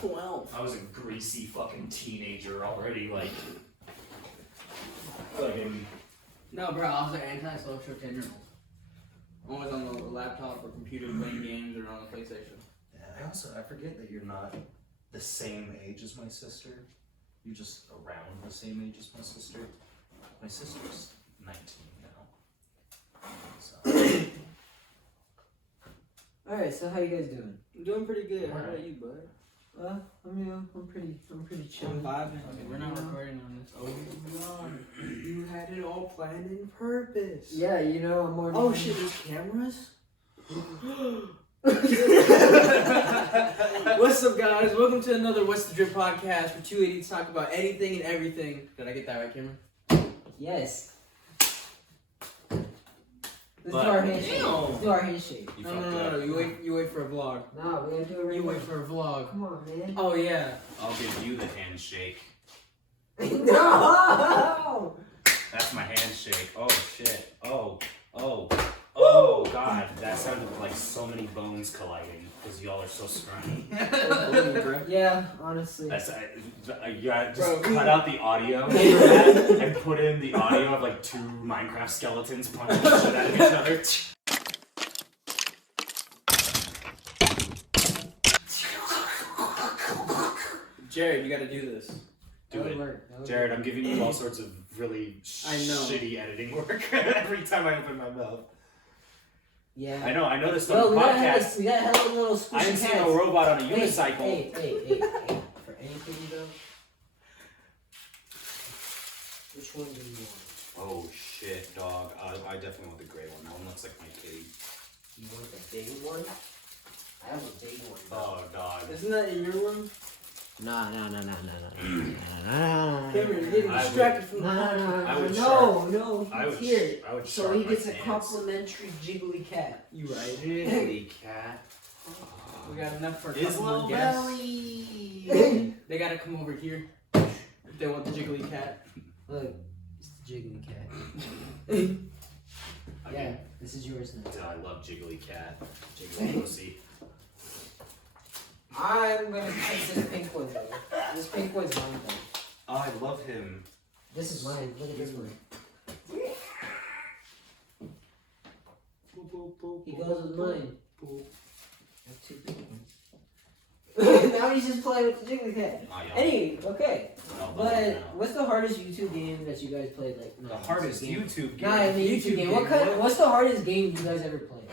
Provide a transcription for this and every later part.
12. I was a greasy fucking teenager already, like No, bro, I was an anti-social 10-year-old. Always on the laptop or computer playing games or on the PlayStation. Yeah, I forget that you're not the same age as my sister. You're just around the same age as my sister. My sister's 19 now. So. Alright, so how you guys doing? I'm doing pretty good. How about you, bud? I'm pretty chill. I'm vibing. We're not recording on this. Oh, God. You had it all planned in purpose. Yeah, you know, I'm already... Oh, shit, there's cameras? What's up, guys? Welcome to another What's the Drip podcast for 280 to talk about anything and everything. Did I get that right, Cameron? Yes. Let's do our handshake. Let's do our handshake. No. You wait for a vlog. No, we gotta do it right You now. wait for a vlog. Come on, man. Oh, yeah. I'll give you the handshake. No! That's my handshake. Oh shit. Oh god. That sounded like so many bones colliding because y'all are so scrawny. Yeah, honestly. Yeah, just cut out the audio and put in the audio of like two Minecraft skeletons punching the shit out of each other. Jared, you gotta do this. Do it. Jared, I'm giving you all sorts of really shitty editing work every time I open my mouth. Yeah. I noticed on the podcast. We got hella little squishy I haven't seen a robot on a unicycle. Hey. For anything though. Which one do you want? Oh shit, dog. I definitely want the gray one. That one looks like my kitty. You want the big one? I have a big one. Oh, dog. Isn't that in your room? No. Cameron, you're getting distracted from the No, he's here. So he gets a complimentary jiggly cat. You right. Jiggly cat. We got enough for a His couple little more guests. belly. They gotta come over here if they want the jiggly cat. Look, it's the jiggly cat. Yeah, this is yours now. I love Jiggly Cat. Jiggly Pussy. I'm gonna take this pink one though. This pink one's mine though. Oh, I love him. This is mine. Look at this one. He goes with mine. I have two pink ones. Now he's just playing with the jiggly cat. Oh, yeah. Anyway, okay. But What's the hardest YouTube game that you guys played? Like the hardest YouTube game. Nah, the YouTube game. What's the hardest game you guys ever played?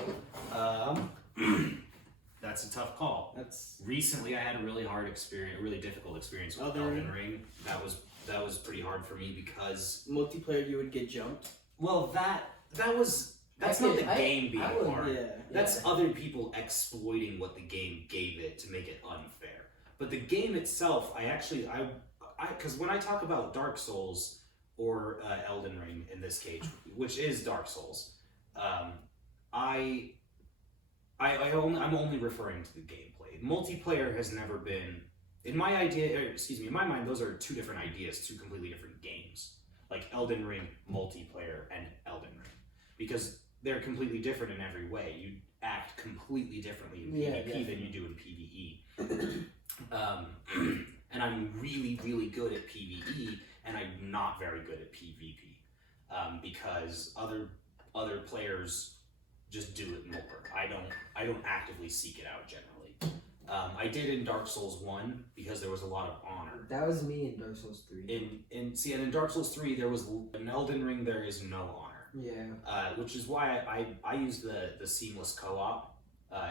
That's a tough call. Recently I had a really difficult experience with Elden Ring. That was pretty hard for me because Multiplayer, you would get jumped. well that's not the game being hard. Yeah. That's other people exploiting what the game gave it to make it unfair. But the game itself, because when I talk about Dark Souls or Elden Ring in this case, which is Dark Souls, I'm only referring to the gameplay. Multiplayer has never been, in my mind, those are two different ideas, two completely different games. Like Elden Ring multiplayer and Elden Ring, because they're completely different in every way. You act completely differently in PvP than you do in PvE. And I'm really, really good at PvE, and I'm not very good at PvP, because other players just do it more. I don't actively seek it out generally. I did in Dark Souls 1 because there was a lot of honor. That was me in Dark Souls 3. In Dark Souls 3 there was, in Elden Ring there is no honor. Yeah. Which is why I use the seamless co-op.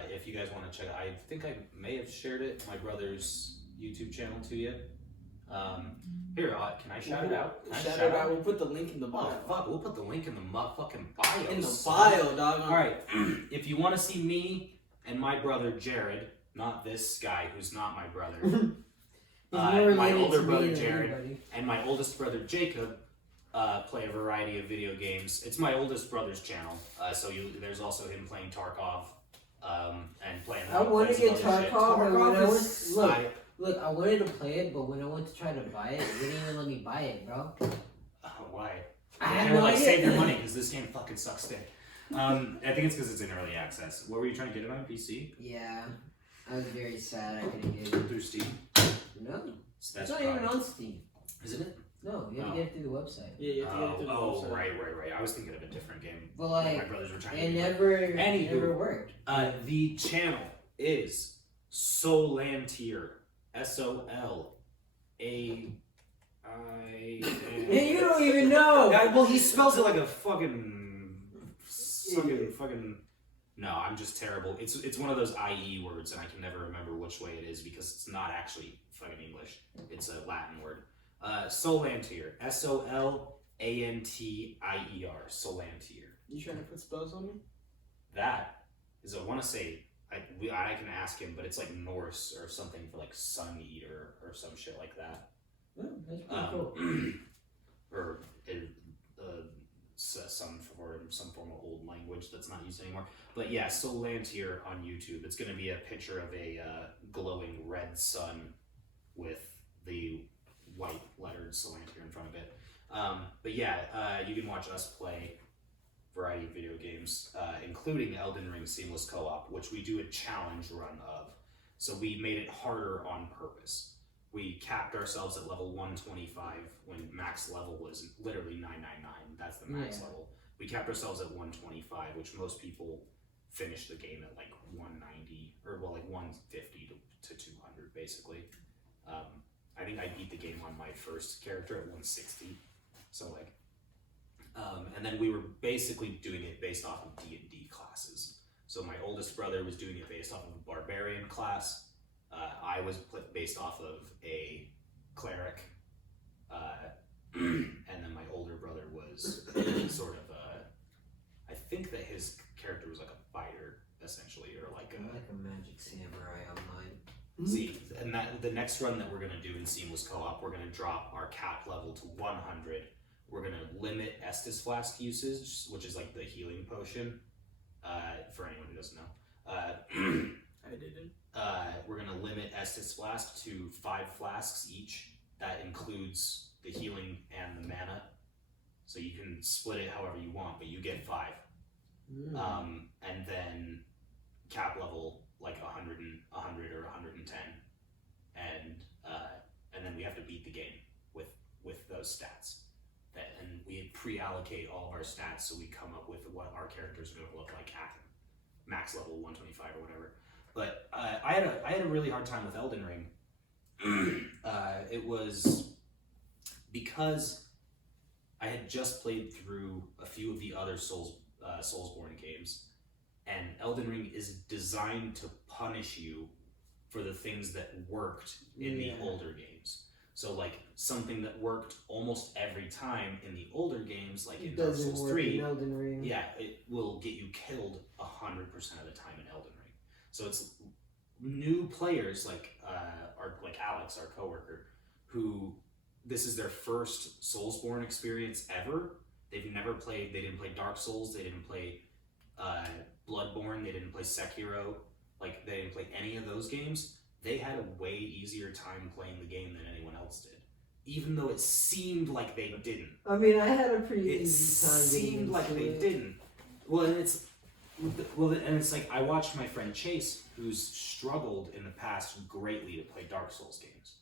If you guys want to check it, I think I may have shared it, my brother's YouTube channel to you. Here, can I shout it out? Shout it out. We'll put the link in the bio. Oh, fuck, we'll put the link in the motherfucking bio. In the bio, dog. Alright, if you want to see me and my brother Jared, not this guy who's not my brother, my older brother Jared, and my oldest brother Jacob play a variety of video games. It's my oldest brother's channel, so there's also him playing Tarkov and playing. I wanted to get Tarkov, but when I was Look, I wanted to play it, but when I went to try to buy it, it didn't even let me buy it, bro. Why? I have no idea. Save your money, because this game fucking sucks dick. I think it's because it's in early access. What were you trying to get it on PC? Yeah. I was very sad I couldn't get it. Through Steam? No. So It's not even on Steam. Isn't it? No, you have to get it through the website. Yeah, you have to get it through the website. Right. I was thinking of a different game. But My like, brothers were trying it to never worked. The channel is Solantier. SOLAI. And you don't even know! Well, he spells it like a fucking. No, I'm just terrible. It's one of those IE words, and I can never remember which way it is because it's not actually fucking English. It's a Latin word. Solantier. SOLANTIER. Solantier. You trying to put spells on me? That is, I want to say, I can ask him, but it's like Norse or something for like Sun Eater or some shit like that. Oh, that's pretty cool. Or some form of old language that's not used anymore. But yeah, Solantier on YouTube. It's going to be a picture of a glowing red sun with the white lettered Solantier in front of it. But yeah, you can watch us play variety of video games, including Elden Ring Seamless Co-op, which we do a challenge run of. So we made it harder on purpose. We capped ourselves at level 125 when max level was literally 999. That's the max level. We capped ourselves at 125, which most people finish the game at like 190 or well, like 150 to 200 basically. I think I beat the game on my first character at 160. So like, and then we were basically doing it based off of D&D classes. So my oldest brother was doing it based off of a barbarian class. I was based off of a cleric, and then my older brother was sort of I think that his character was like a fighter, essentially, or like a magic samurai online. See, and that the next run that we're gonna do in Seamless Co-op, we're gonna drop our cap level to 100. We're gonna limit Estus Flask usage, which is like the healing potion, for anyone who doesn't know. I didn't. We're gonna limit Estus Flask to 5 flasks each. That includes the healing and the mana. So you can split it however you want, but you get 5. And then cap level like 100 or 110. And then we have to beat the game with those stats. And we pre-allocate all of our stats so we come up with what our characters are gonna look like at max level 125 or whatever. But I had a really hard time with Elden Ring. It was because I had just played through a few of the other Soulsborne games, and Elden Ring is designed to punish you for the things that worked in the older games. So like something that worked almost every time in the older games, like in Dark Souls 3, Elden Ring. yeah, it will get you killed 100% of the time in Elden Ring. So it's new players like Alex, our coworker, who this is their first Soulsborne experience ever. They didn't play Dark Souls, they didn't play Bloodborne, they didn't play Sekiro, like they didn't play any of those games. They had a way easier time playing the game than anyone else did, even though it seemed like they didn't. I mean, I had a pretty It easy time. seemed like they didn't. Well, and it's like I watched my friend Chase, who's struggled in the past greatly to play Dark Souls games.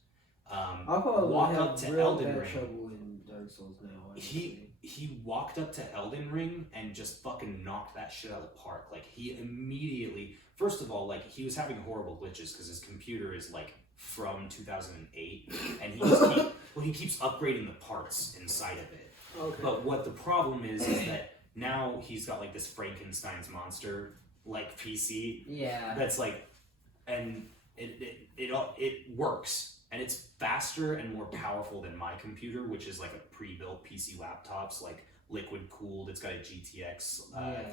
I'll probably walk have up to real Elden bad Ring. trouble in Dark Souls now. Honestly. He walked up to Elden Ring and just fucking knocked that shit out of the park. Like he immediately, first of all, like he was having horrible glitches because his computer is like from 2008, and he keeps upgrading the parts inside of it. Okay. But what the problem is that now he's got like this Frankenstein's monster like PC. Yeah. That's like, and it works. And it's faster and more powerful than my computer, which is like a pre-built PC laptops, like liquid cooled. It's got a GTX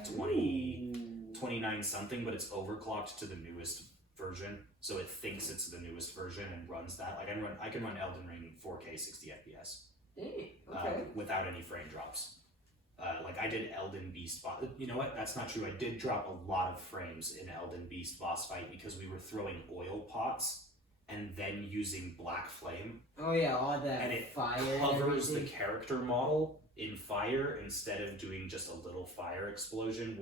2029 something, but it's overclocked to the newest version, so it thinks it's the newest version and runs that. Like I can run Elden Ring 4K 60 FPS without any frame drops. Like I did Elden Beast boss. You know what? That's not true. I did drop a lot of frames in Elden Beast boss fight because we were throwing oil pots and then using black flame. Oh yeah, all that and it fire covers and the character model in fire instead of doing just a little fire explosion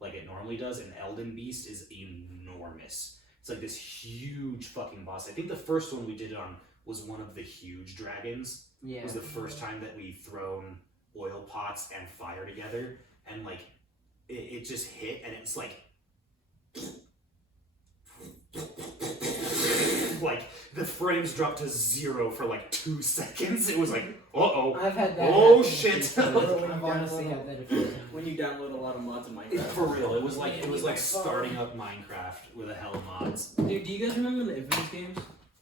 like it normally does. And Elden Beast is enormous. It's like this huge fucking boss. I think the first one we did it on was one of the huge dragons. Yeah. It was the first time that we thrown oil pots and fire together, and like it just hit, and it's like like the frames dropped to 0 for like 2 seconds. It was like, uh-oh. I've had that. Oh, happen shit. before. I've honestly had that a few times. When you download a lot of mods in Minecraft. For real, it was like starting up Minecraft with a hell of mods. Dude, do you guys remember the Infamous games?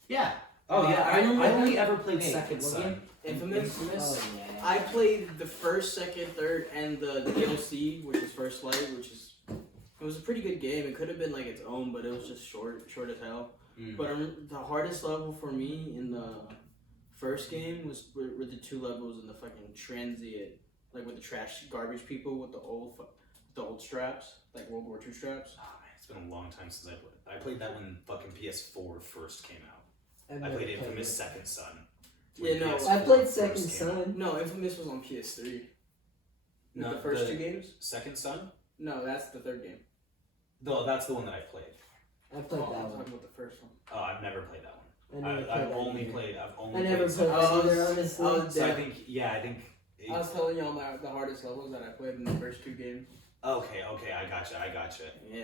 Yeah. Oh yeah, I remember I that. only ever played Wait, Second what Son. game? Infamous? Oh, yeah. I played the first, second, third, and the DLC, which is First Light, which is... It was a pretty good game. It could have been like its own, but it was just short as hell. Mm. But the hardest level for me in the first game were the 2 levels in the fucking transient, like with the trash garbage people with the old straps, like World War II straps. Oh man, it's been a long time since I played. I played that when fucking PS4 first came out. I've I never played played Infamous it. Second Son. Yeah, no, PS4 I played first Second came out. Son. No, Infamous was on PS3. No, The first 2 games? Second Son? No, that's the third game. No, that's the one that I played. I played Oh, that I'm one. talking about the first one. Oh, I've never played that one. I never I've played only that played. I never Second played Son. that either, honestly. So I think, yeah, I think. I was telling y'all the hardest levels that I played in the first 2 games. Okay, I gotcha. Yeah.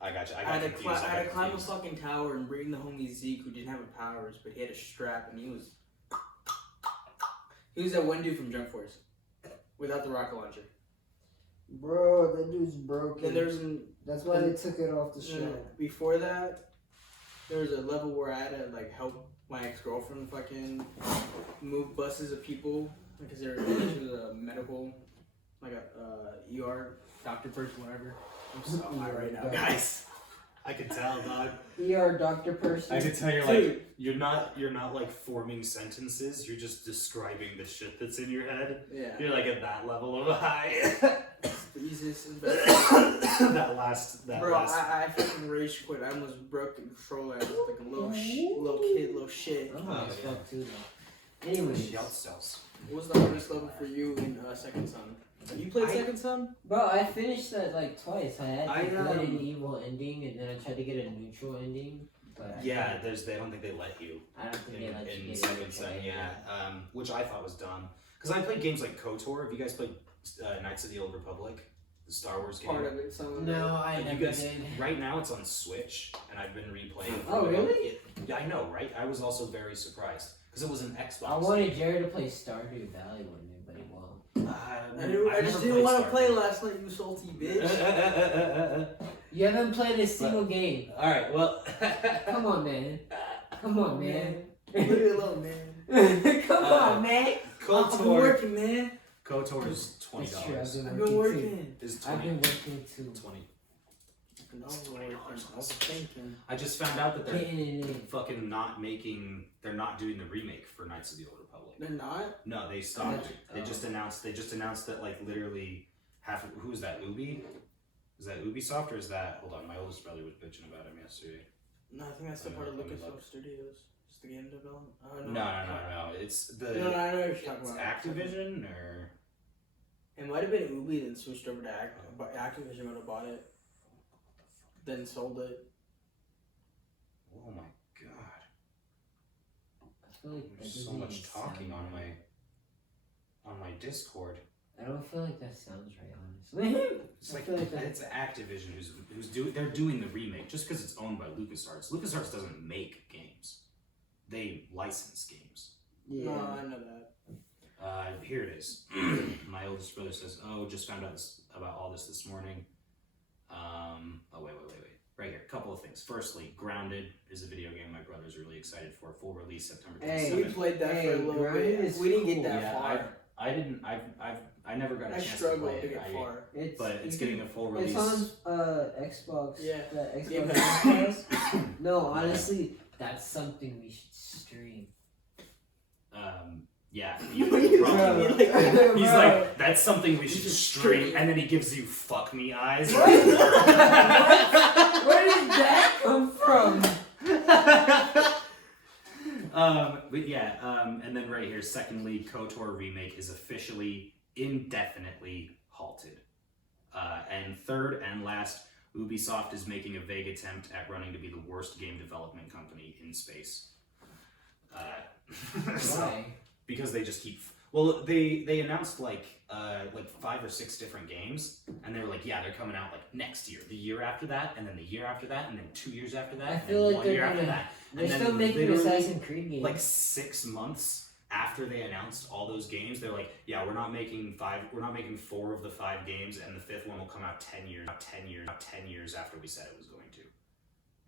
I got I had to confused. climb a fucking tower and bring the homie Zeke, who didn't have a powers, but he had a strap, and he was that one dude from Jump Force, without the rocket launcher. Bro, that dude's broken. Then there's That's why they took it off the strap. before that, there was a level where I had to like help my ex-girlfriend fucking move buses of people because she was a medical, like a ER doctor person, whatever. I'm so high right now, guys. I can tell, dog. ER doctor person. I can tell you're like you're not like forming sentences. You're just describing the shit that's in your head. Yeah. You're like at that level of high. It's the easiest and best. that last. Bro, I fucking rage quit. I almost broke the controller. I was like a little kid, little shit. I'm Oh, high as yeah. fuck too, though. Anyways. What was the hardest level for you in Second Son? You played Second Son? Bro, I finished that like twice. I had I, the good and evil ending, and then I tried to get a neutral ending. But I Yeah, couldn't. they don't think they let you I don't think they let you in get Second it. Son. Yeah, which I thought was dumb. Because I played games like KOTOR. Have you guys played Knights of the Old Republic, the Star Wars game? Part of it, some of it. No, I You never guys- did. Right now it's on Switch, and I've been replaying it. Oh, really? Yeah, I know, right? I was also very surprised because it was an Xbox. I wanted Jared to play Stardew Valley with me, but he won't. I just didn't want to play last night, you salty bitch. You haven't played a single game. All right, well. Come on, man. Come on, man. Leave it alone, man. Come on, man. I've been KOTOR. working, man. KOTOR is That's true. $20. I've been working. Is I've 20. been working too. 20. I was working. I was thinking. I just found out that they're Getting it in. fucking not making. They're not doing the remake for Knights of the Old Republic. They're not? No, they stopped. Oh. They just announced. They just announced that like literally half. Who is that? Ubi? Is that Ubisoft or is that? Hold on, my oldest brother was bitching about him yesterday. No, I think that's still part of Let me Lucasfilm look. Studios. It's the game development. No. It's the. No, I know what you're It's talking about. Activision or. It might have been Ubi, then switched over to but Activision would have bought it, then sold it. Oh my god! I feel like that There's doesn't so much even talking sound on right. my Discord. I don't feel like that sounds right, honestly. It's I like feel like that- it's Activision who's doing. They're doing the remake just because it's owned by LucasArts. LucasArts doesn't make games; they license games. Yeah. No, I know that. Here it is. My oldest brother says, "Oh, just found out about all this morning." Wait. Right here, a couple of things. Firstly, Grounded is a video game my brother's really excited for. Full release September 27th. Hey, We played that for a little Grounded bit. is We didn't get cool. that Yeah, far. I never got a I chance to struggled play to it. get far. But it's getting a full It's release. on Xbox. Yeah. The Game Xbox Pass. Pass. No, honestly, that's something we should stream. Yeah. Bro. He's Bro. like, that's something we should should stream, stream. and then he gives you fuck me eyes. Where did that come from? But yeah, and then right here, secondly, KOTOR remake is officially indefinitely halted. And third and last, Ubisoft is making a vague attempt at running to be the worst game development company in space. Why? Because they just keep. Well, they announced like 5 or 6 different games, and they were like, yeah, they're coming out like next year, the year after that, and then the year after that, and then 2 years after that, I and feel then like 1 year after that. They're And still then making literally, Assassin's Creed games. like 6 months after they announced all those games, they're like, yeah, we're not making 4 of the 5 games, and the 5th one will come out 10 years after we said it was going to.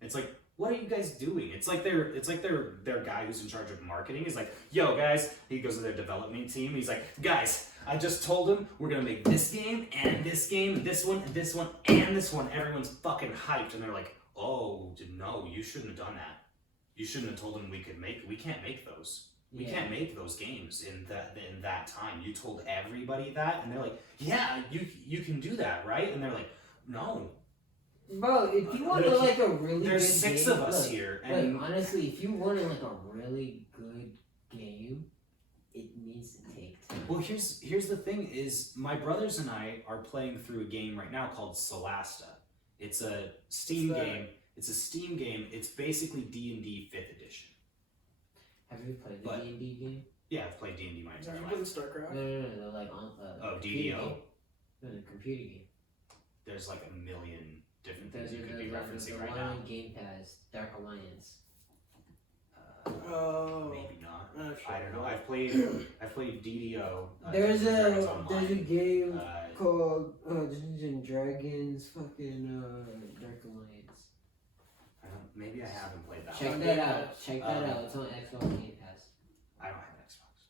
It's like, what are you guys doing? It's like their guy who's in charge of marketing is like, yo guys, he goes to their development team, he's like, guys, I just told them we're gonna make this game, and this game, this one, and this one, and this one. Everyone's fucking hyped, and they're like, oh no, you shouldn't have done that. You shouldn't have told them we can't make those. We can't make those games in that time. You told everybody that, and they're like, yeah, you can do that, right? And they're like, no. Bro, if you wanted like a really There's good 6 game, of us here, and honestly, if you wanted like a really good game, it needs to take time. well, here's the thing: is my brothers and I are playing through a game right now called Solasta. It's a Steam game. It's a Steam game. It's basically D&D 5th edition. Have you played the D&D game? Yeah, I've played D&D my entire Have you life. played StarCraft? No, like on DDO? No, the computer game. There's like a million different things The you could be referencing right one now. on Game Pass, Dark Alliance. Oh. Maybe not. Sure. I don't know. I've played DDO. There's Dragons a Online. game Uh, called Dungeons and Dragons, fucking Dark Alliance. maybe I haven't played that Check one. that out. Check that out. It's on Xbox Game Pass. I don't have Xbox.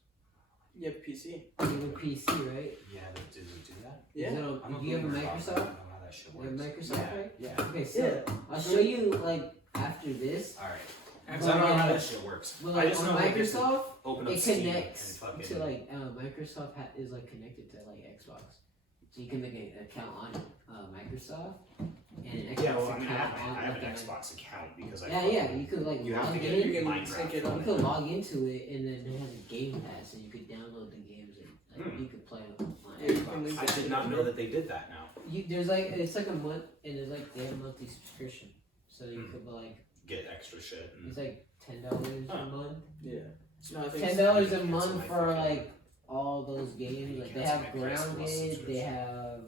You have PC? You have a PC, right? Yeah, did we do that? Yeah. Is it on, I'm do you have a boomer, so I Microsoft? don't know how that shit You works. have Microsoft, yeah, right? Yeah. Okay, so I'll show you like after this. All right. But, Because I don't know how that shit works. But I like just on know like, if you Microsoft, open up it Steam connects and fucking. to like Microsoft is like connected to like Xbox, so you can make an account on Microsoft and an Xbox Yeah, well, I mean, I account have, on I have like an a- Xbox account because I. Yeah, you could like You have log to in. get You can Minecraft. sync it You on. could log into it, and then it has a Game Pass, and you could download the games, and like, you could play them on Yeah, you can Xbox. link I did not know that they did that now. There's like it's like a month, and there's like they have a monthly subscription, so you Hmm. could like Get extra shit. it's And, like $10 a month. Yeah. No, I think $10 a cancel month my for fucking- like all those games. Like they cancel have my Price Plus Grounded, they subscription. have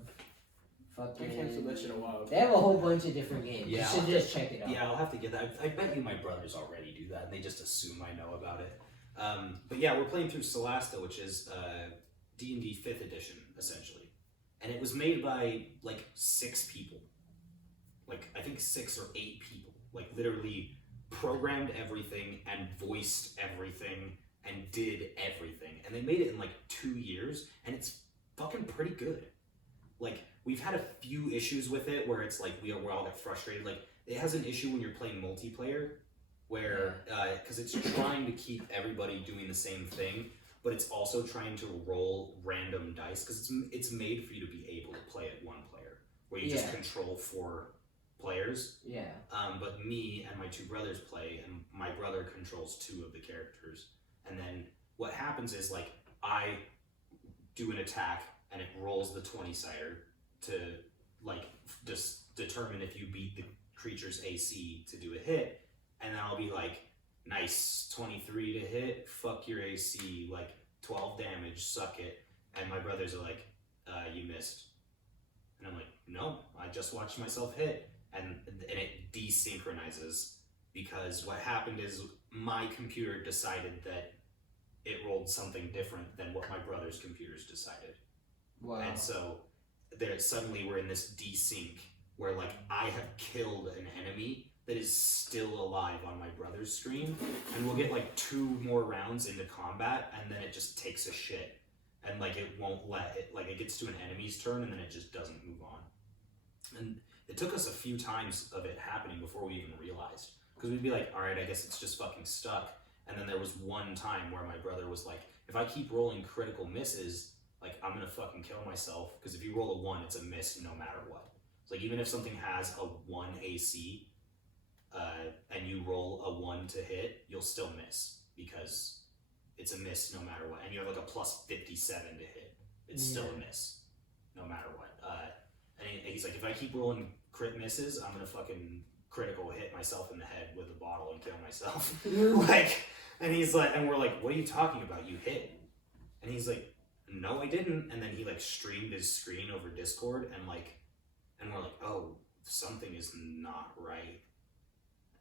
I fucking. canceled that shit a while ago. They have a whole bunch of different games. Yeah, You should just check it out. yeah, I'll have to get that. I bet you my brothers already do that, and they just assume I know about it. But yeah, we're playing through Solasta, which is D&D 5th edition, essentially. And it was made by like 6 people. Like, I think 6 or 8 people. Like, literally programmed everything and voiced everything and did everything. And they made it in like 2 years, and it's fucking pretty good. Like, we've had a few issues with it where it's like we all get frustrated. Like, it has an issue when you're playing multiplayer where, because it's trying to keep everybody doing the same thing, but it's also trying to roll random dice because it's made for you to be able to play it one player, where you just control 4 players. Yeah. But me and my 2 brothers play, and my brother controls 2 of the characters. And then what happens is, like, I do an attack, and it rolls the 20-sider to, like, just determine if you beat the creature's AC to do a hit. And then I'll be like, nice, 23 to hit, fuck your AC, like, 12 damage, suck it. And my brothers are like, you missed. And I'm like, no, I just watched myself hit. And it desynchronizes because what happened is my computer decided that it rolled something different than what my brother's computers decided. Wow. And so suddenly we're in this desync where like I have killed an enemy that is still alive on my brother's screen, and we'll get like 2 more rounds into combat, and then it just takes a shit. And like it won't let it, like it gets to an enemy's turn and then it just doesn't move on. And it took us a few times of it happening before we even realized. Because we'd be like, all right, I guess it's just fucking stuck. And then there was one time where my brother was like, if I keep rolling critical misses, like I'm gonna fucking kill myself. Because if you roll a 1, it's a miss no matter what. It's like even if something has a 1 AC and you roll a 1 to hit, you'll still miss because it's a miss no matter what. And you have like a plus 57 to hit. It's still a miss no matter what. And he's like, if I keep rolling crit misses, I'm gonna fucking critical hit myself in the head with a bottle and kill myself. Like, and he's like, and we're like, what are you talking about? You hit. And he's like, no, I didn't. And then he like streamed his screen over Discord and we're like, oh, something is not right.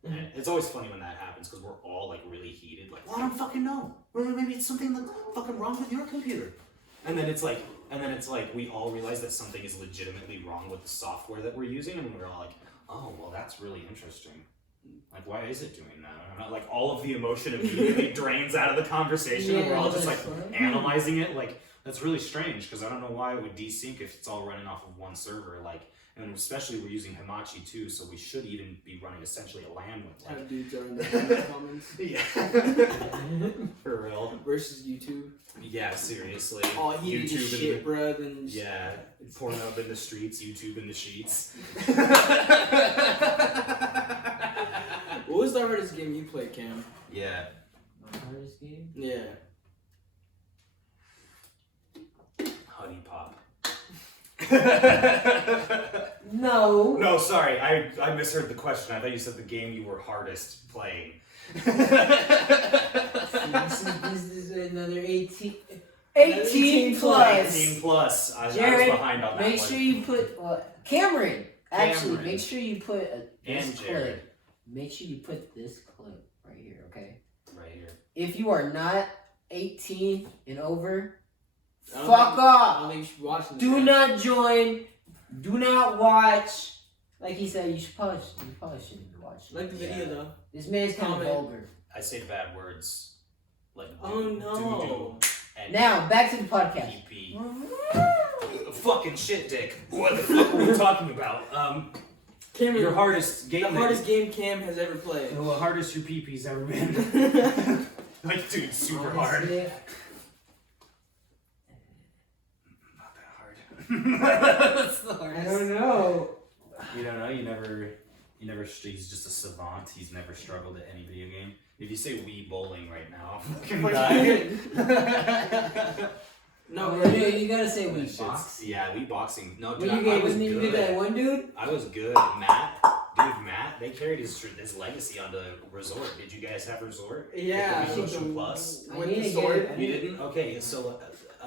And it's always funny when that happens because we're all like really heated, like, well, I don't fucking know. Or maybe it's something like fucking wrong with your computer. And then it's like we all realize that something is legitimately wrong with the software that we're using, and we're all like, oh, well, that's really interesting. Like, why is it doing that? I don't know. Like, all of the emotion immediately drains out of the conversation, and we're all just like analyzing it. Like, that's really strange because I don't know why it would desync if it's all running off of one server. Like, and especially we're using Hamachi too, so we should even be running essentially a LAN with. Like, have dudes in the comments. Yeah. For real. Versus YouTube. Yeah, seriously. Oh, he YouTube just shit, bruh. Then yeah, Pornhub in the streets, YouTube in the sheets. What was the hardest game you played, Cam? Yeah. My hardest game? Yeah. Honey Pop. No. No, sorry, I misheard the question. I thought you said the game you were hardest playing. This is another 18 plus. 18 plus. I Jared, was behind on that make one. sure you put Cameron. Actually, Cameron. make sure you put this And clip. Jared. Make sure you put this clip right here, okay? Right here. If you are not 18 and over, I don't fuck think- I off. don't think you should watch this. Do not join. Do not watch. Like he said, you probably shouldn't be watching. Like the video Yeah. though. This man's kind of Comment. vulgar. I say bad words like Oh no. doo-doo and Now back to the podcast. pee-pee. Fucking shit, Dick. What the fuck are we talking about? Cameron, Your hardest game. the hardest game Cam has ever played. The hardest your pee-pee's ever been. Like, dude, super hard. Honestly, Not that hard. That's the hardest. I don't know. You don't know? You never. He's just a savant. He's never struggled at any video game. If you say Wii bowling right now, I'm fucking dying. No, you gotta say we Shit's- box. Yeah, Wii boxing. No, When dude, you I get was when you good. get that one dude. I was good. Matt, they carried his legacy onto Resort. Did you guys have Resort? Yeah, With the Wii I think Motion the- Plus. I with need the to sword. get it. You didn't? Okay, so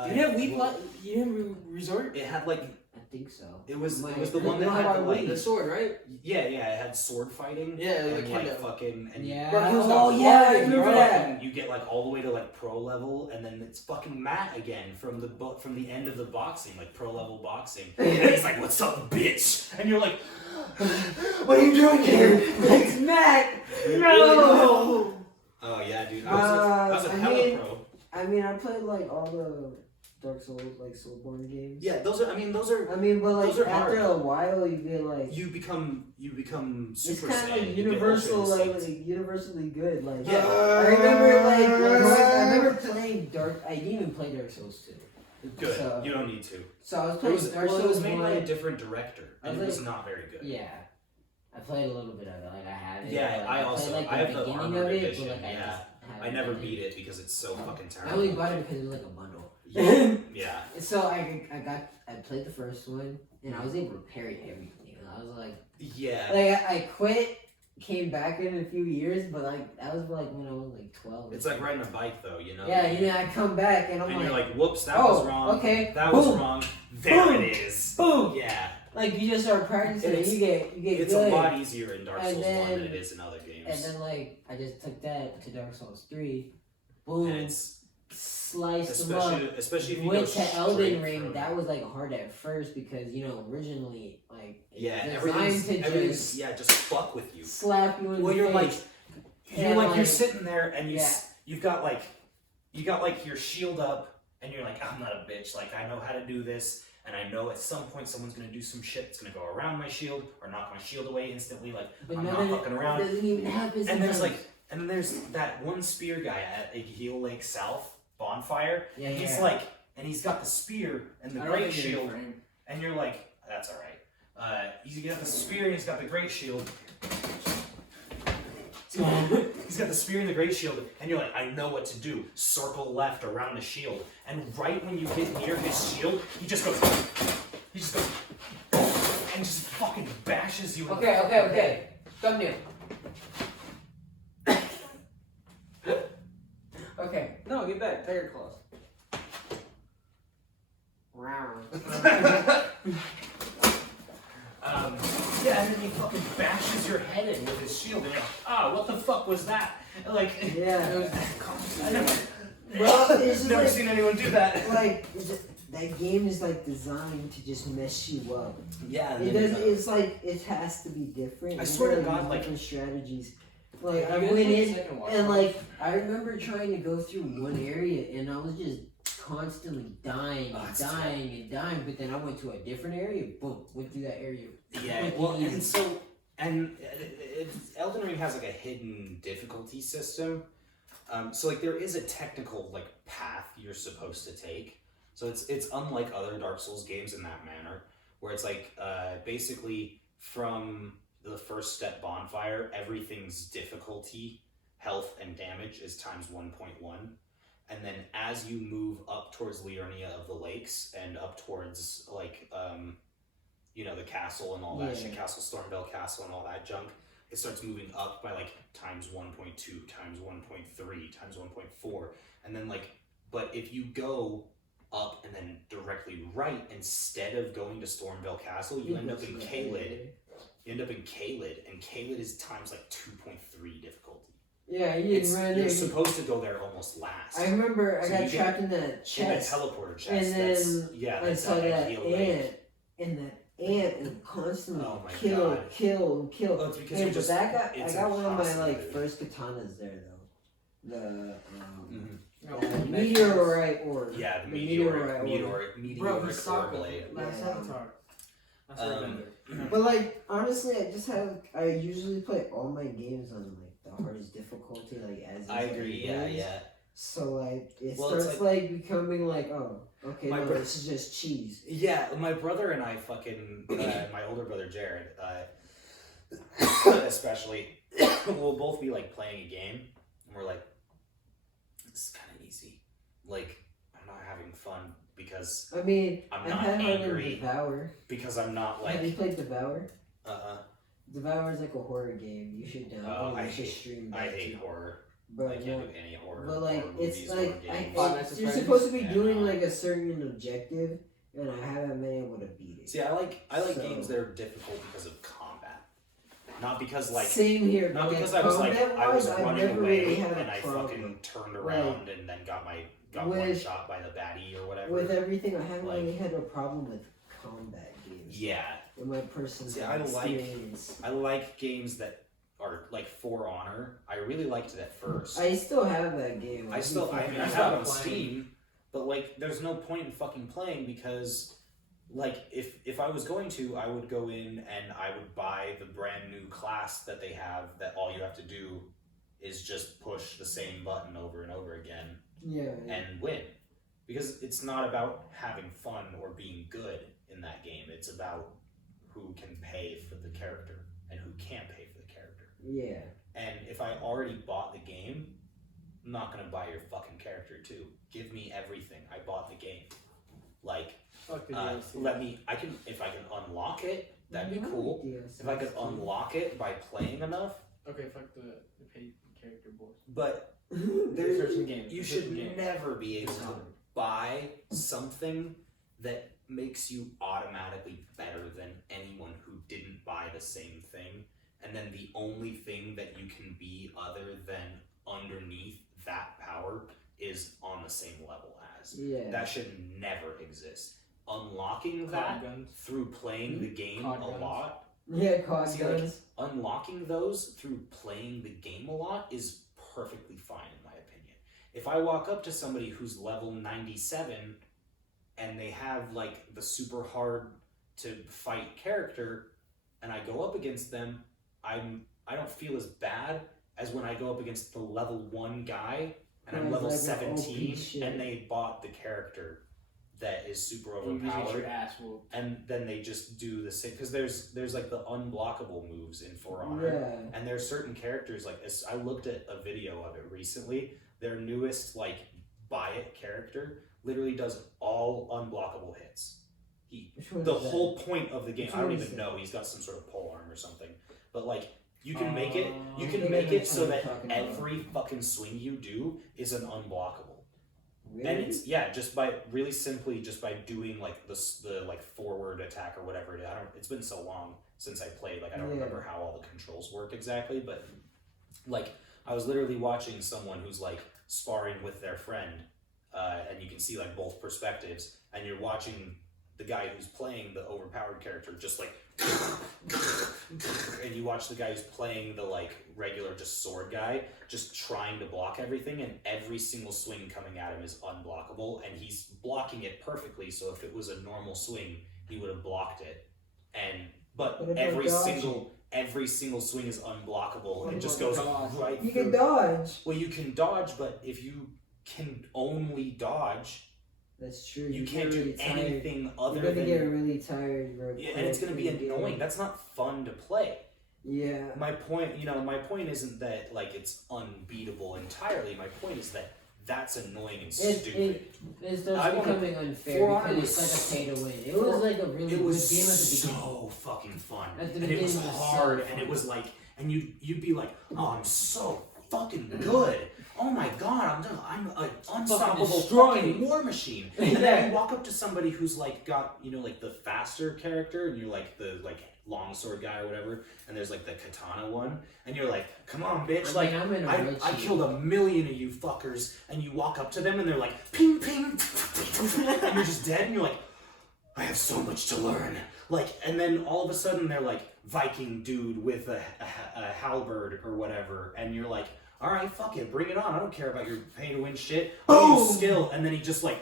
You didn't have Wii Plus? You didn't have Resort? it had like I think so. it was My- the one that no, had I the, wouldn't. like The sword, right? yeah, it had sword fighting. Yeah, and like like Kendo. fucking and Yeah. Bro, he was Oh got yeah, I fighting, remember bro. that. you get like all the way to like pro level, and then it's fucking Matt again from the end of the boxing, like pro level boxing. And he's like, "What's up, bitch?" And you're like, "What are you doing here?" It's Matt. No. Oh yeah, dude. I was a I hella mean- pro. I mean, I played like all the Dark Souls, like Soulborne games. Yeah, those are. I mean, but like those are after hard. a while, you get like You become it's super kind of Saiyan. like You get universal, Ultra like Instinct. universally good. Like Yeah. I remember like I remember playing Dark. I didn't even play Dark Souls 2. Good. So- You don't need to. So I was It playing was, Dark well, it Souls was made by a 1. different director, and it was not very good. Yeah. I played a little bit of it. Like I have it. Yeah, but, I played, also- like, I have the beginning armored of it, edition, but like yeah. I just I haven't never done beat it because it's so fucking I terrible. only bought it because it was like a bundle. Yeah. And so I played the first one and I was able to parry everything. And I was like Yeah. I quit, came back in a few years, but like that was like when I was like 12. It's like riding a bike, though, you know? Yeah, I come back and I'm And you're like, like, whoops, that oh, was wrong. okay, That boom, was wrong. There boom, it is. boom. Yeah. Like you just start practicing and you get It's good. a lot easier in Dark And Souls 1 then- than it is in other games. And then like I just took that to Dark Souls 3. Boom. And it's Sliced them up. especially if you Went go to Elden straight Ring. from- That was like hard at first because originally like Yeah, it's everything's designed to just fuck with you. slap you in Well, the you're like, face. you're And, like, you're like- sitting there and Yeah. you've got like your shield up and you're like, I'm not a bitch. Like, I know how to do this, and I know at some point someone's gonna do some shit that's gonna go around my shield or knock my shield away instantly. Like, But I'm none not of fucking around. It doesn't even happen. And there's sometimes. and then there's that one spear guy at a Heel Lake South bonfire. Yeah, He's yeah. like, and he's got the spear and the I don't great think shield, it's frame. and you're like, that's all right. He's got the spear and he's got the great shield. He's got the spear and the great shield, and you're like, I know what to do. Circle left around the shield, and right when you get near his shield, he just goes, and and just fucking bashes you. Okay. Thumbnail. Okay. No, get back. Tiger claws. Yeah, and then he fucking bashes your head in with his shield, and you're like, what the fuck was that? Like, Yeah. I never, Well, it's never like, seen anyone do that. like that game is like designed to just mess you up. Yeah, It does. It's like it has to be different. I swear to There's God, like- different strategies. Like You I guys went want a in second watch and party? like I remember trying to go through one area and I was just constantly dying Oh, and it's dying and dying. But then I went to a different area. Boom, went through that area. Yeah, well, and so, and Elden Ring has like a hidden difficulty system. So like there is a technical like path you're supposed to take. So it's unlike other Dark Souls games in that manner, where it's like basically from the first step bonfire, everything's difficulty, health, and damage is times 1.1. And then as you move up towards Liurnia of the Lakes and up towards like the castle and all that shit, Castle Stormvale Castle and all that junk, it starts moving up by like times 1.2, times 1.3, times 1.4, and then like, but if you go up and then directly right instead of going to Stormvale Castle, you end up in Caelid. You end up in Caelid, and Caelid is times like 2.3 difficulty. Yeah, you ran You're there. supposed to go there almost last. I remember I So got you trapped in that in the chest, teleporter chest. and then I that's saw that ideal lake. ant, and that ant would constantly Oh my kill. Well, it's because And you're but just. that got I it's got one of my impossible. like first katanas there though. The Mhm. meteorite orb. Yeah, the meteorite meteoric Bro, he saw orb blade. Last Yeah. Avatar. That's what I remember. But like honestly, I usually play all my games on like the hardest difficulty, like as I is agree. anyways. Yeah. So like it Well, it's starts like becoming like, oh, okay, My no, bro- this is just cheese. Yeah, my brother and I fucking, my older brother Jared, especially, we'll both be like playing a game, and we're like, this is kind of easy. Like, I'm not having fun because I mean, I'm I've not had fun in angry. Devour. Because I'm not Have you like, played Devour? Devour is like a horror game. You should download it. I You should hate- stream I that hate too. horror. But I can't no, do any horror. but like horror it's movies, like horror games. Five Nights at you're Freddy's? supposed to be Yeah, doing no. like a certain objective, and I haven't been able to beat it. See, I like So- games that are difficult because of combat, not because like. Same here. Not but, because like, I was like I was combat-wise, I've running never away really had a and I problem. fucking turned around and then got one with- shot by the baddie or whatever. With everything, I haven't Like- really had a problem with combat games. Yeah, In my personal See, I like- experience. I like games that are like For Honor. I really liked it at first. I still have that game. I have it on Steam, but like there's no point in fucking playing because like if I was going to, I would go in and I would buy the brand new class that they have that all you have to do is just push the same button over and over again Yeah. and win. Because it's not about having fun or being good in that game. It's about who can pay for the character and who can't pay for the character. Yeah. And if I already bought the game, I'm not gonna buy your fucking character too. Give me everything. I bought the game. Like, Fuck the DLC. if I can unlock it, that'd be No cool. DLC. If I could unlock it by playing enough, Okay, fuck the paid character boys. but Research in games. you Research should in games. never be able It's to not. buy something that makes you automatically better than anyone who didn't buy the same thing, and then the only thing that you can be other than underneath that power is on the same level as. Yeah. That should never exist. Unlocking COD that guns. through playing the game COD a guns. lot, Yeah, COD See, like, guns. unlocking those through playing the game a lot is perfectly fine in my opinion. If I walk up to somebody who's level 97 and they have like the super hard to fight character and I go up against them, I don't feel as bad as when I go up against the level 1 guy and I'm Who has, level like, an OP 17 shit. and they bought the character that is super You just get overpowered your ass whooped. and then they just do the same because there's like the unblockable moves in For Honor. Yeah. And there's certain characters like I looked at a video of it recently. Their newest like buy it character literally does all unblockable hits. Which one The is that? whole point of the game, Which I don't one is even that? know. He's got some sort of pole arm or something. But like, you can make it. You I can think I make know it which so one that you're talking about. every fucking swing you do is an unblockable. Really? And it's just by really simply just by doing like the like forward attack or whatever it is. It's been so long since I played, like I don't remember how all the controls work exactly, but like I was literally watching someone who's like sparring with their friend, and you can see like both perspectives, and you're watching the guy who's playing the overpowered character just like and you watch the guy who's playing the like regular just sword guy just trying to block everything, and every single swing coming at him is unblockable, and he's blocking it perfectly, so if it was a normal swing he would have blocked it, but What about every dodging? single swing is unblockable. What It just about goes dodge? right You through. can dodge. Well, you can dodge, but if you can only dodge, That's true. you get can't do really tired. anything other You're gonna than get really tired real yeah, and quick it's gonna be in the annoying. game. That's not fun to play. Yeah. My point isn't that like it's unbeatable entirely. My point is that that's annoying and stupid. It starts I wanna- becoming unfair For Honor because was it's like a pay to win. It was like a really It good was game at the beginning. so fucking fun, At the and it was beginning, it was so hard, and fun. it was like, and you'd be like, oh, I'm so fucking good. Oh my god, I'm an unstoppable destroying. fucking war machine. And then you walk up to somebody who's like got like the faster character, and you're like the like longsword guy or whatever, and there's like the katana one, and you're like, come on, bitch, like I'm in a real I cheat. killed 1,000,000 of you fuckers, and you walk up to them and they're like, ping ping, and you're just dead, and you're like, I have so much to learn. Like, and then all of a sudden they're like Viking dude with a halberd or whatever, and you're like, all right, fuck it, bring it on. I don't care about your pay to win shit. Oh, skill, and then he just like,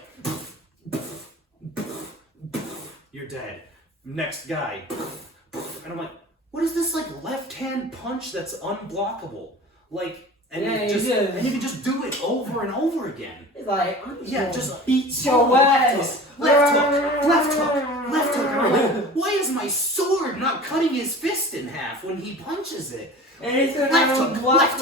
you're dead. Next guy, and I'm like, what is this like left hand punch that's unblockable? Like, and you can just do it over and over again. It's like, I'm Just beat your your ass. ass. Left hook. And I'm like, why is my sword not cutting his fist in half when he punches it? And it's Left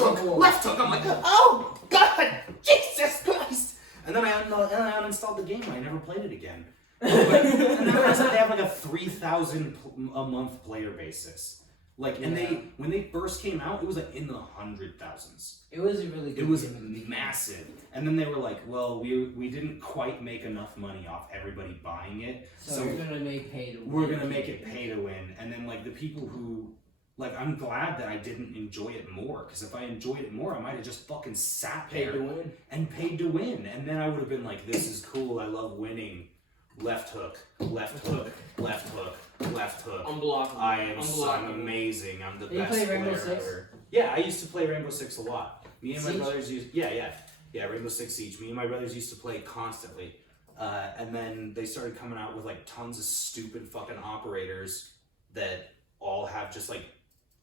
hook. I'm like, oh god, Jesus Christ! And then I uninstalled the game. I never played it again. And then I realized that they have like a 3,000 a month player basis. Like, and when they first came out, it was like in the 100,000s. It was a really good It was game at the beginning. massive. And then they were like, well, we didn't quite make enough money off everybody buying it, So we're gonna make pay to win. we're gonna make it pay to win. And then like the people who, like, I'm glad that I didn't enjoy it more, because if I enjoyed it more, I might have just fucking sat there Paid to win. and paid to win. And then I would have been like, this is cool, I love winning. Left hook, left hook, left hook, left hook. Unblockable. I'm amazing. I'm the You best play player Rainbow Six? ever. Yeah, I used to play Rainbow Six a lot. Me and my Siege? brothers used Rainbow Six Siege. Me and my brothers used to play constantly. And then they started coming out with like tons of stupid fucking operators that all have just like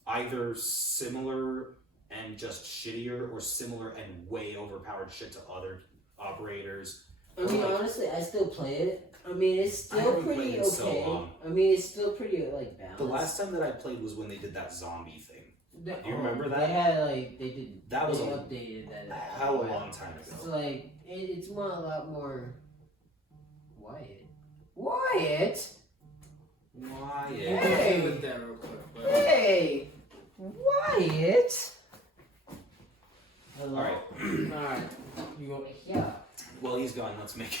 either similar and just shittier, or similar and way overpowered shit to other operators. I mean, honestly, I still play it. I mean, it's I still haven't pretty played in so okay. long. I mean, it's still pretty like balanced. The last time that I played was when they did that zombie thing. Do you remember that? They had like they did. That was they a updated that. hell of a long time It's ago. like it's more a lot more. Wyatt. Wyatt. Why? You Yeah. can play with that real quick. But Hey, Wyatt. Hello. Alright. alright. You go. Yeah. Well, he's gone. Let's make it.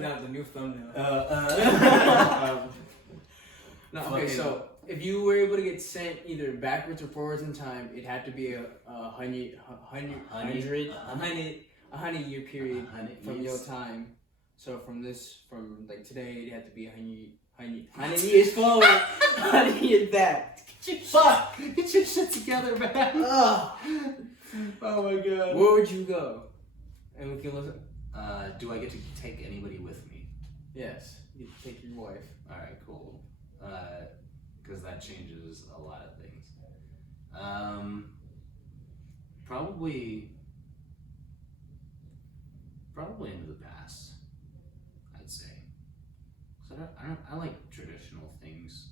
Now the new thumbnail. Um, No, okay, fucking- so if you were able to get sent either backwards or forwards in time, it had to be a 100-year period 100 from your years. time. So from like today, it had to be 100 years forward, 100 years back. Fuck! Get your shit together, man. Ugh. Oh my god. Where would you go? And we can listen. Do I get to take anybody with me? Yes, you take your wife. All right, cool. Because that changes a lot of things. Probably into the past, I'd say. So I like traditional things,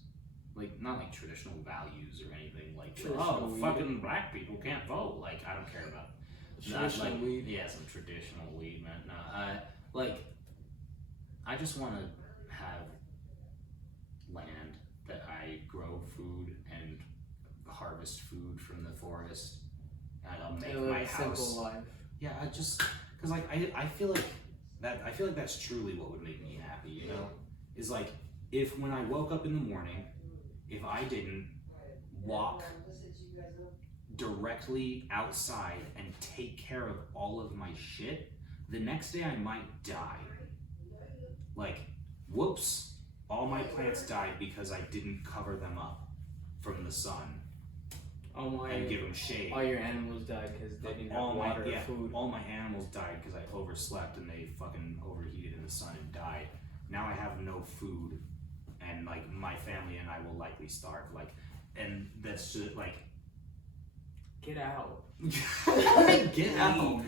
like not like traditional values or anything. Like, Traditional weed. fucking black people can't vote. Like, I don't care about. Not Traditional like, weed. Yeah, some traditional weed, man. No, like I just want to have land that I grow food and harvest food from the forest, and I'll make my house. Simple life. Yeah, I just because like I feel like that's truly what would make me happy. You know, is like if when I woke up in the morning, if I didn't walk directly outside and take care of all of my shit, the next day I might die. Like, whoops, all my plants died because I didn't cover them up from the sun and give them shade. All your animals died because they didn't have water or food. All my animals died because I overslept and they fucking overheated in the sun and died. Now I have no food, and like my family and I will likely starve. Like, and that's just like, get out. Get out.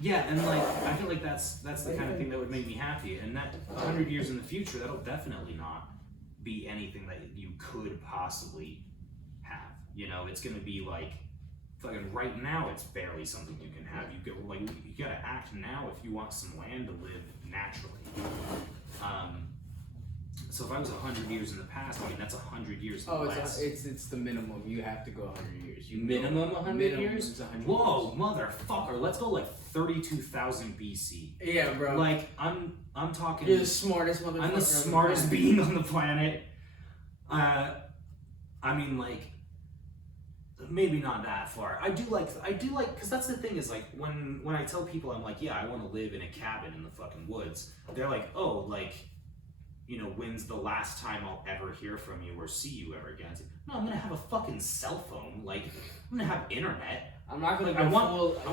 Yeah, and like I feel like that's the kind of thing that would make me happy. And that 100 years in the future, that'll definitely not be anything that you could possibly have. You know, it's gonna be like fucking right now. It's barely something you can have. You gotta act now if you want some land to live naturally. So if I was 100 years in the past, I mean that's 100 years less. It's the minimum. You have to go 100 years. Minimum 100 years? Is 100 Whoa, motherfucker! Let's go like 32,000 BC. Yeah, bro. Like I'm talking. You're the smartest motherfucker. I'm the smartest being on the planet. I mean, like, maybe not that far. I do like, because that's the thing is like when I tell people I'm like, yeah, I want to live in a cabin in the fucking woods. They're like, oh, like, you know, when's the last time I'll ever hear from you or see you ever again? It's like, no, I'm gonna have a fucking cell phone. Like, I'm gonna have internet. I'm not gonna. Like, I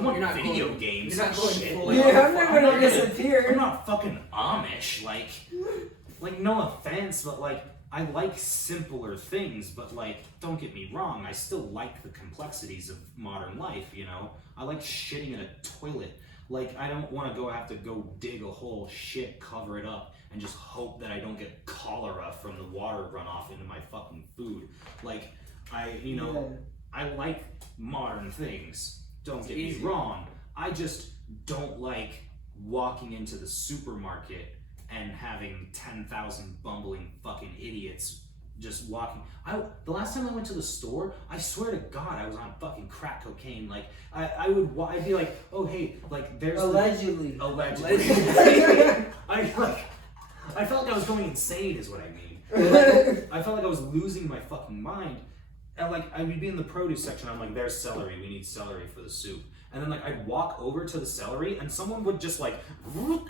want video games. You're not going shit. full. Yeah, I'm never gonna disappear. I'm not fucking Amish. Like no offense, but like I like simpler things. But like, don't get me wrong, I still like the complexities of modern life. You know, I like shitting in a toilet. Like, I don't want to have to go dig a hole, shit, cover it up, and just hope that I don't get cholera from the water runoff into my fucking food. Like, I like modern things. Don't get me wrong. I just don't like walking into the supermarket and having 10,000 bumbling fucking idiots just walking. The last time I went to the store, I swear to God, I was on fucking crack cocaine. Like, I'd be like, oh hey, like there's allegedly. I felt like I was going insane, is what I mean. Like, I felt like I was losing my fucking mind. And like, I would be in the produce section, I'm like, there's celery, we need celery for the soup. And then like, I'd walk over to the celery and someone would just like,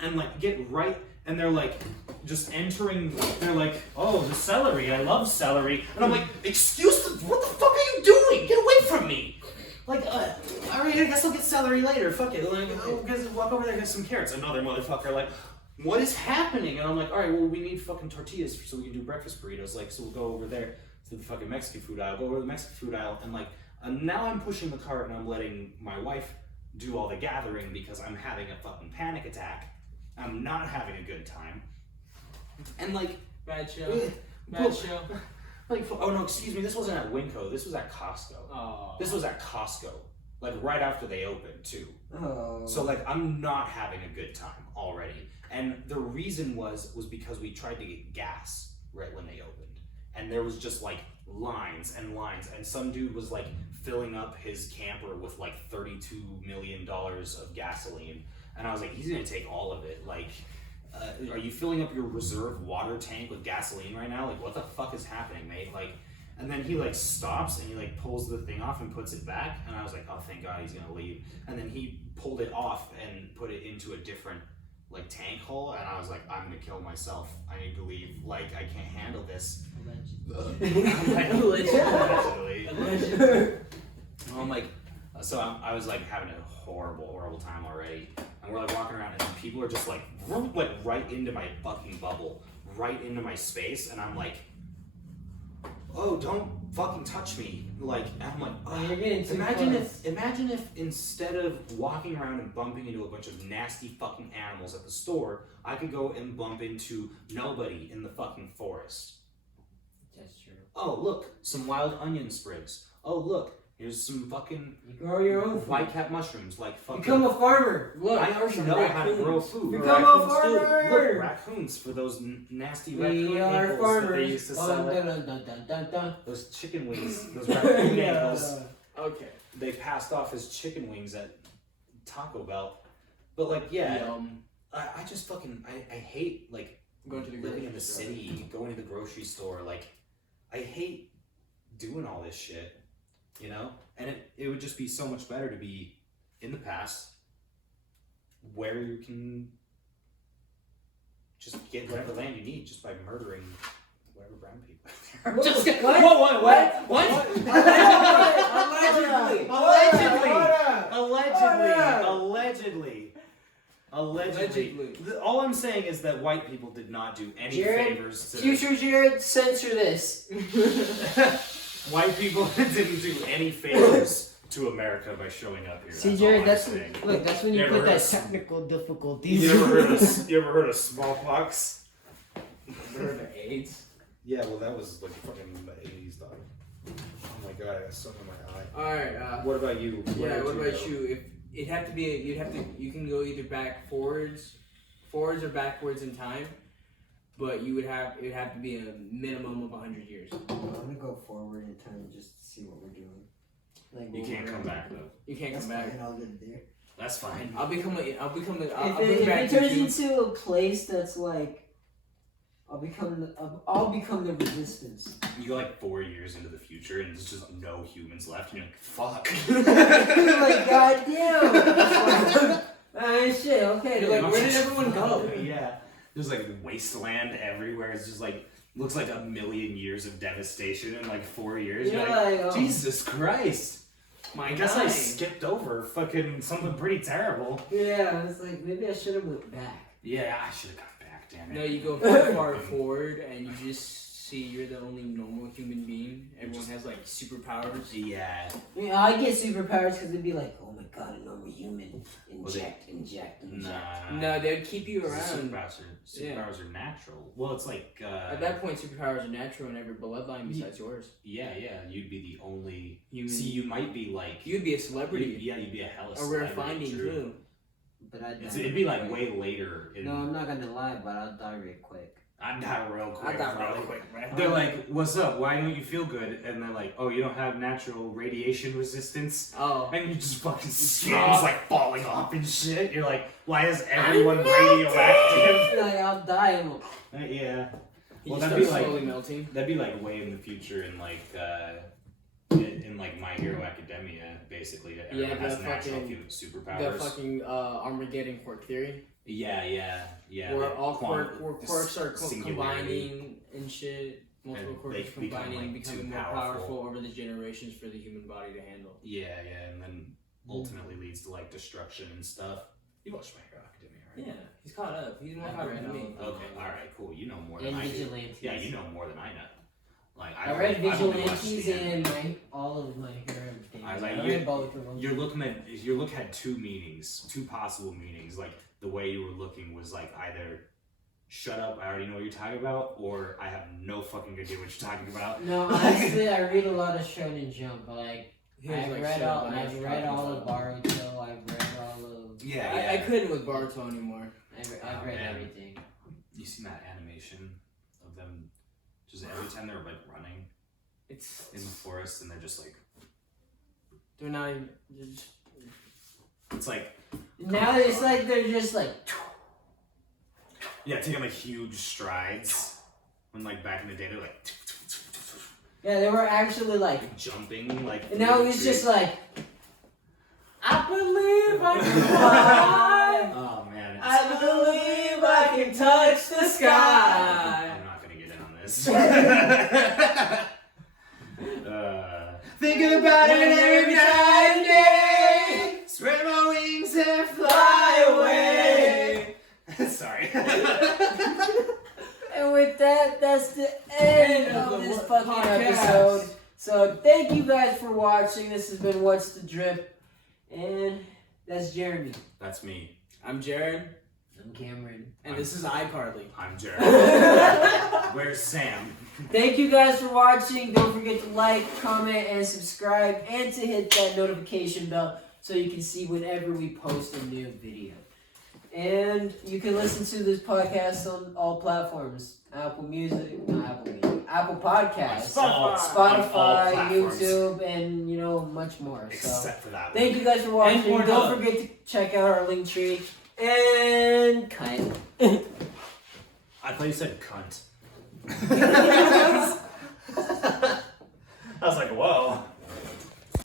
and like get right, and they're like, just entering, they're like, oh, the celery, I love celery. And I'm like, excuse me, what the fuck are you doing? Get away from me. Like, alright, I guess I'll get celery later, fuck it. Like, oh, guys, walk over there and get some carrots. Another motherfucker, like, what is happening? And I'm like, alright, well, we need fucking tortillas so we can do breakfast burritos. Like, so we'll go over there to the fucking Mexican food aisle, go over to the Mexican food aisle, and like, now I'm pushing the cart and I'm letting my wife do all the gathering because I'm having a fucking panic attack. I'm not having a good time. And like, Bad show. Bad show. Like, oh no, excuse me, this wasn't at Winco, this was at Costco. Oh. This was at Costco. Like, right after they opened, too. Oh. So, like, I'm not having a good time already. And the reason was because we tried to get gas right when they opened. And there was just, like, lines and lines. And some dude was, like, filling up his camper with, like, $32 million of gasoline. And I was like, he's gonna take all of it. Like, are you filling up your reserve water tank with gasoline right now? Like, what the fuck is happening, mate? Like, and then he like stops and he like pulls the thing off and puts it back. And I was like, oh, thank God he's gonna leave. And then he pulled it off and put it into a different like tank hole. And I was like, I'm gonna kill myself. I need to leave. Like, I can't handle this. Allegedly. I'm like, so I was like having a horrible time already. And we're like walking around and people are just like right into my fucking bubble, right into my space. And I'm like, oh, don't fucking touch me. Like, and I'm like, oh, you're getting too imagine if instead of walking around and bumping into a bunch of nasty fucking animals at the store, I could go and bump into nobody in the fucking forest. That's true. Oh, look, some wild onion sprigs. Oh, look, Here's some fucking You grow your own food. white cap mushrooms, like fucking. Become a farmer. Look, I already some know how to raccoons. grow food. Become a Raccoons too. farmer. Look, raccoons for those nasty raccoon We are ankles that they farmers. used to Dun, sell. dun, dun, dun, dun, dun, dun. Those chicken wings, those raccoon Yeah. ankles. Okay. They passed off as chicken wings at Taco Bell. But like, yeah, I just fucking I hate like Going to the living grocery in the store. city, going to the grocery store. Like, I hate doing all this shit, you know. And it would just be so much better to be in the past, where you can just get whatever land you need just by murdering whatever brown people. Just What? What? Allegedly. All I'm saying is that white people did not do any Jared, favors to Future Jared, censor this. white people didn't do any favors to America by showing up here. See, That's Jared, all I'm that's saying. look. That's when you You ever put heard that of some- technical difficulties. You ever heard of smallpox? Heard of AIDS? Yeah, well that was like fucking the 80s, dog. Oh my god, I got something in my eye. All right. What about you? Yeah. Where What did about go? you? If it'd have to be, you can go either forwards or backwards in time, but it'd have to be a minimum of 100 years. I'm gonna go forward in time just to see what we're doing. Like, You what can't we're come doing. back though. You can't That's come back. fine, I'll live there. That's fine. I'll become a. I'll If bring it back turns you. into a place that's like, I'll become the resistance. You go like 4 years into the future and there's just no humans left, and you're like, fuck. Like, goddamn. Shit. Okay. You're like, where did everyone go? Yeah. There's like wasteland everywhere. It's just like, looks like a million years of devastation in like 4 years. You're like, oh. Jesus Christ. My I guess I guy. skipped over fucking something pretty terrible. Yeah, it's like maybe I should have went back. Yeah, I should have gone back, damn it. No, you go far forward and you just see you're the only normal human being. Everyone has like superpowers. Yeah. Yeah, I get superpowers because they'd be like, oh my god, a normal human. Inject. Nah. No, they'd keep you around. Superpowers are natural. Well, it's like At that point, superpowers are natural in every bloodline besides yours. yeah, you'd be the only Human. See, you might be like You'd be a celebrity. you'd be a hella A rare celebrity, finding true. too. But I'd It'd be like way later in No, I'm not gonna lie, but I'll die real quick. I'm not real quick. I got bro. real quick, man. They're like, "What's up? Why don't you feel good?" And they're like, "Oh, you don't have natural radiation resistance." Oh. And you just fucking skin's Oh. like falling off and shit. You're like, "Why is everyone radioactive?" Like, I'll die. And Yeah, You Well, just that'd start be like- slowly melting. that'd be like way in the future in like in like My Hero Academia, basically. Everyone Yeah, has the natural fucking- superpowers. The fucking Armageddon quirk theory. Yeah. Where the all quant- quirks are singularity. combining and shit. Multiple And quirks they become, combining, like, becoming too more powerful. powerful over the generations for the human body to handle. Yeah, and then ultimately leads to like destruction and stuff. You watched My Hero Academia, right? Yeah, he's caught up. He's more I've caught up read than me. all of Okay, alright, cool. You know more than And I do. Vigilantes. Yeah, you know more than I know. Like I read I've only watched Vigilantes the end. and all of my hero games. I was like, I read both of them. Your look had two meanings, two possible meanings. Like the way you were looking was like either shut up, I already know what you're talking about, or I have no fucking idea what you're talking about. No, honestly, I read a lot of Shonen Jump. Like, He was I've like, read shut all. up, I know what I've you're read talking all of about. Boruto. I've read all of. Yeah, I couldn't with Baruto anymore. I've Oh, read man. everything. You seen that animation of them just every time they're like running It's in the forest and they're just like they're not even. Just, it's like Now it's like they're just like. yeah, taking like huge strides. When like back in the day they're like Yeah, they were actually like. jumping like And now through the it's just trees. like. I believe I can fly. Oh man, it's, I believe I can touch the sky. I'm not gonna get in on this. Think about it every night and day. Spread my wings and fly away. Sorry. And with that, that's the end of this fucking episode. So thank you guys for watching. This has been What's the Drip, and that's Jeremy. That's me. I'm Jared. I'm Cameron. And this is iCarly. I'm Jared. Where's Sam? Thank you guys for watching. Don't forget to like, comment, and subscribe, and to hit that notification bell so you can see whenever we post a new video. And you can listen to this podcast on all platforms: Apple Podcasts, Spotify, YouTube, and much more. So Except for that one. thank you guys for watching. And Don't forget to check out our link tree and cut. I thought you said cunt.